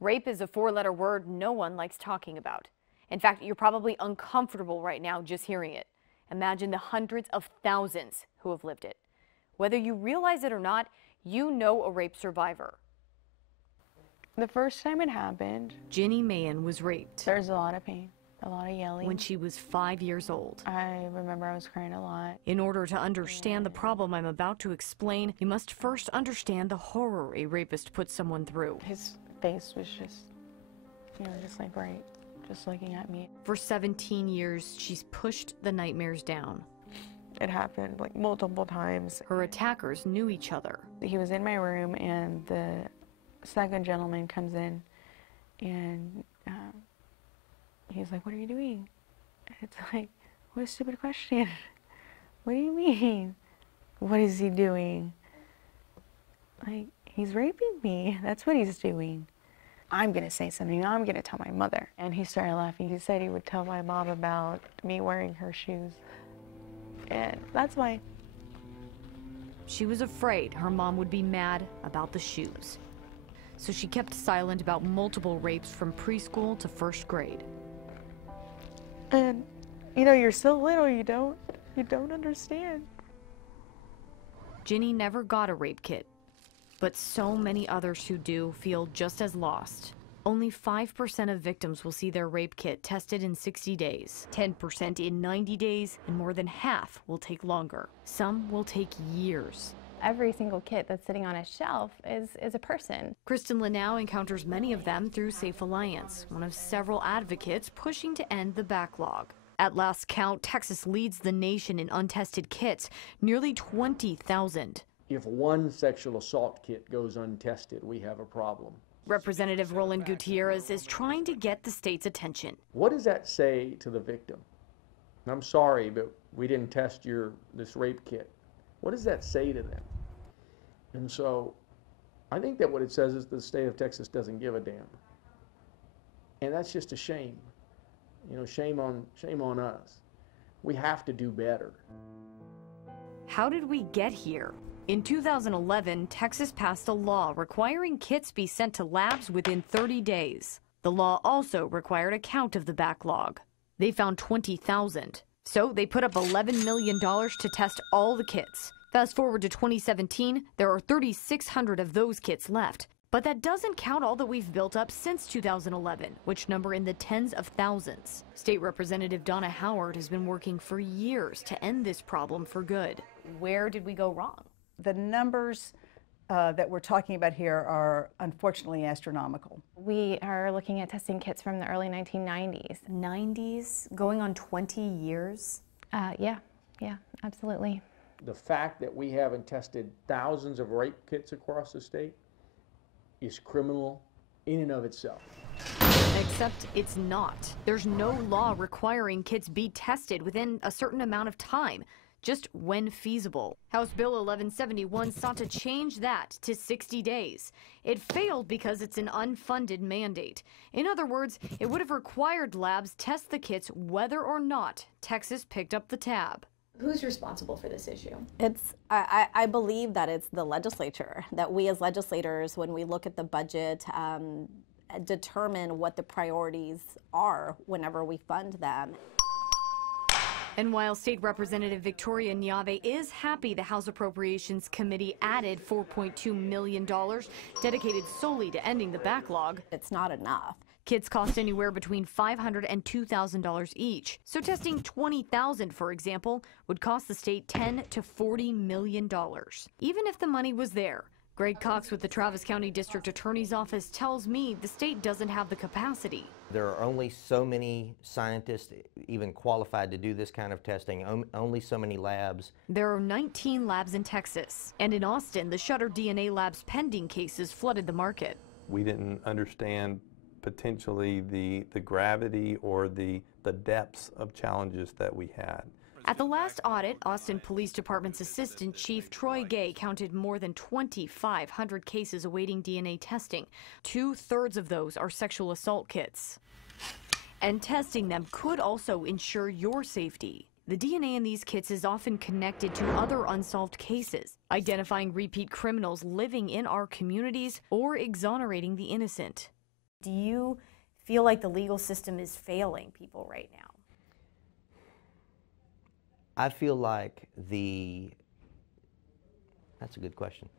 Rape is a four-letter word no one likes talking about. In fact, you're probably uncomfortable right now just hearing it. Imagine the hundreds of thousands who have lived it. Whether you realize it or not, you know a rape survivor. The first time it happened, Ginny Mahan was raped. there's a lot of pain, a lot of yelling. When she was 5 years old. I remember I was crying a lot. In order to understand the problem I'm about to explain, you must first understand the horror a rapist puts someone through. His face was just, just like just looking at me. For 17 years, she's pushed the nightmares down. It happened like multiple times. Her attackers knew each other. He was in my room and the second gentleman comes in and he's like, "What are you doing?" And it's like, what a stupid question. What do you mean? What is he doing? Like, he's raping me. That's what he's doing. I'm gonna say something. I'm gonna tell my mother. And he started laughing. He said he would tell my mom about me wearing her shoes. And that's why. She was afraid her mom would be mad about the shoes. So she kept silent about multiple rapes from preschool to first grade. And, you're so little, you don't understand. Ginny never got a rape kit, but so many others who do feel just as lost. Only 5% of victims will see their rape kit tested in 60 days, 10% in 90 days, and more than half will take longer. Some will take years. Every single kit that's sitting on a shelf is a person. Kristen Linnau encounters many of them through Safe Alliance, one of several advocates pushing to end the backlog. At last count, Texas leads the nation in untested kits, nearly 20,000. If one sexual assault kit goes untested, we have a problem. Representative Roland Gutierrez is trying to get the state's attention. What does that say to the victim? I'm sorry, but we didn't test this rape kit. What does that say to them? And so I think that what it says is the state of Texas doesn't give a damn. And that's just a shame. Shame on us. We have to do better. How did we get here? In 2011, Texas passed a law requiring kits be sent to labs within 30 days. The law also required a count of the backlog. They found 20,000. So they put up $11 million to test all the kits. Fast forward to 2017, there are 3,600 of those kits left. But that doesn't count all that we've built up since 2011, which number in the tens of thousands. State Representative Donna Howard has been working for years to end this problem for good. Where did we go wrong? The numbers that we're talking about here are unfortunately astronomical. We are looking at testing kits from the early 1990s. 90s, going on 20 years? Yeah, absolutely. The fact that we haven't tested thousands of rape kits across the state is criminal in and of itself. Except it's not. There's no law requiring kits be tested within a certain amount of time, just when feasible. House Bill 1171 sought to change that to 60 days. It failed because it's an unfunded mandate. In other words, it would have required labs test the kits whether or not Texas picked up the tab. Who's responsible for this issue? I believe that it's the legislature, that we as legislators, when we look at the budget, determine what the priorities are whenever we fund them. And while State Representative Victoria Nyave is happy the House Appropriations Committee added $4.2 million dedicated solely to ending the backlog, it's not enough. Kits cost anywhere between $500 and $2,000 each. So testing 20,000, for example, would cost the state $10 to $40 million. Even if the money was there, Greg Cox with the Travis County District Attorney's Office tells me the state doesn't have the capacity. There are only so many scientists even qualified to do this kind of testing, only so many labs. There are 19 labs in Texas, and in Austin, the shuttered DNA lab's pending cases flooded the market. We didn't understand potentially the gravity or the depths of challenges that we had. At the last audit, Austin Police Department's Assistant Chief Troy Gay counted more than 2,500 cases awaiting DNA testing. 2/3 of those are sexual assault kits. And testing them could also ensure your safety. The DNA in these kits is often connected to other unsolved cases, identifying repeat criminals living in our communities or exonerating the innocent. Do you feel like the legal system is failing people right now? I feel like that's a good question.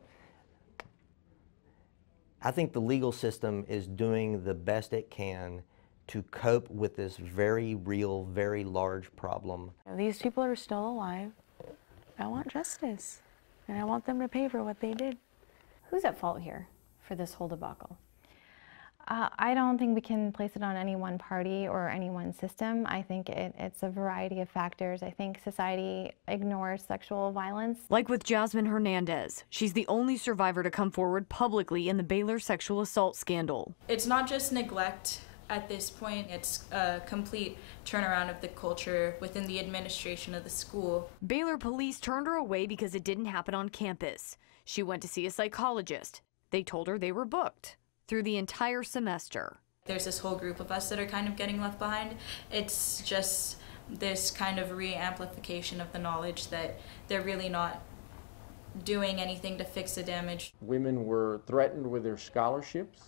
I think the legal system is doing the best it can to cope with this very real, very large problem. These people are still alive. I want justice, and I want them to pay for what they did. Who's at fault here for this whole debacle? I don't think we can place it on any one party or any one system. I think it's a variety of factors. I think society ignores sexual violence. Like with Jasmine Hernandez, she's the only survivor to come forward publicly in the Baylor sexual assault scandal. It's not just neglect at this point, it's a complete turnaround of the culture within the administration of the school. Baylor police turned her away because it didn't happen on campus. She went to see a psychologist. They told her they were booked through the entire semester. There's this whole group of us that are kind of getting left behind. It's just this kind of re-amplification of the knowledge that they're really not doing anything to fix the damage. Women were threatened with their scholarships.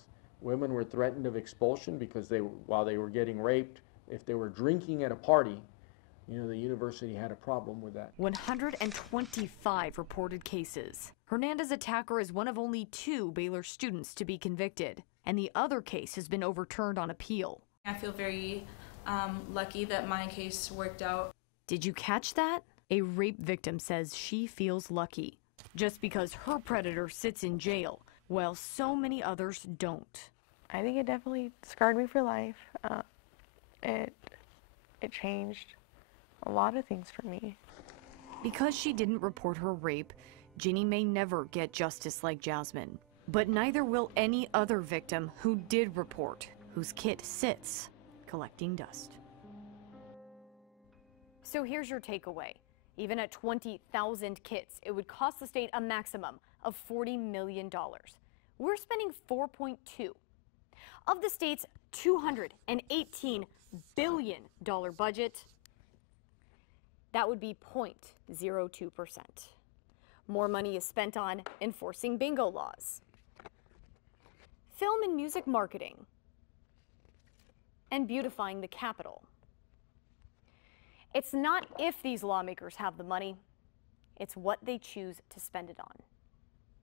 Women were threatened of expulsion because while they were getting raped, if they were drinking at a party, the university had a problem with that. 125 reported cases. Hernandez's attacker is one of only 2 Baylor students to be convicted, and the other case has been overturned on appeal. I feel very lucky that my case worked out. Did you catch that? A rape victim says she feels lucky just because her predator sits in jail, while so many others don't. I think it definitely scarred me for life. It changed a lot of things for me. Because she didn't report her rape, Ginny may never get justice like Jasmine. But neither will any other victim who did report, whose kit sits collecting dust. So here's your takeaway. Even at 20,000 kits, it would cost the state a maximum of $40 million. We're spending 4.2 of the state's $218 billion budget. That would be 0.02%. More money is spent on enforcing bingo laws, film and music marketing, and beautifying the Capitol. It's not if these lawmakers have the money, it's what they choose to spend it on.